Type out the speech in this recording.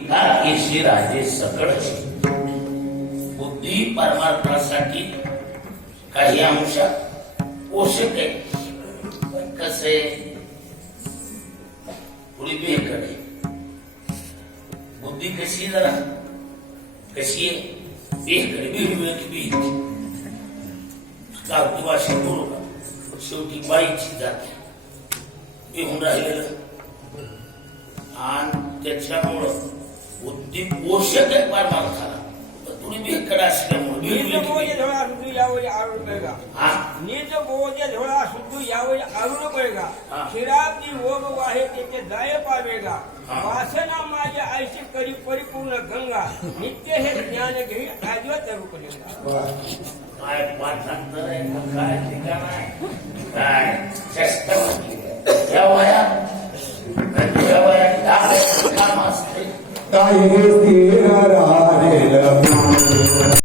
केशी राजे सकळची बुद्धी परमार्थासाठी काही अंशात पोषक आहे कसे? थोडी बेकडे बुद्धी जरा? कशी आहे? बेकडे बिळबिळ बी. गावठी भाषेत बोलू का शेवटी बाईची जाते. येऊन राहिलेलं. आणि आरुण पेगा हा? नीत बोजे धोळा शुद्ध यावेळी आरुण पेगा हा. क्षीराब्दी ओग वाहे तेथे जाय पावेगा। हा. वासना माझ्या आयुष्य करी परिपूर्ण गंगा। नित्य हे ज्ञान घेई आजवत रूपलिंगा काय पाठांतर आहे काय ठिकाण आहे? काय? കൈ സ്ഥിരരാ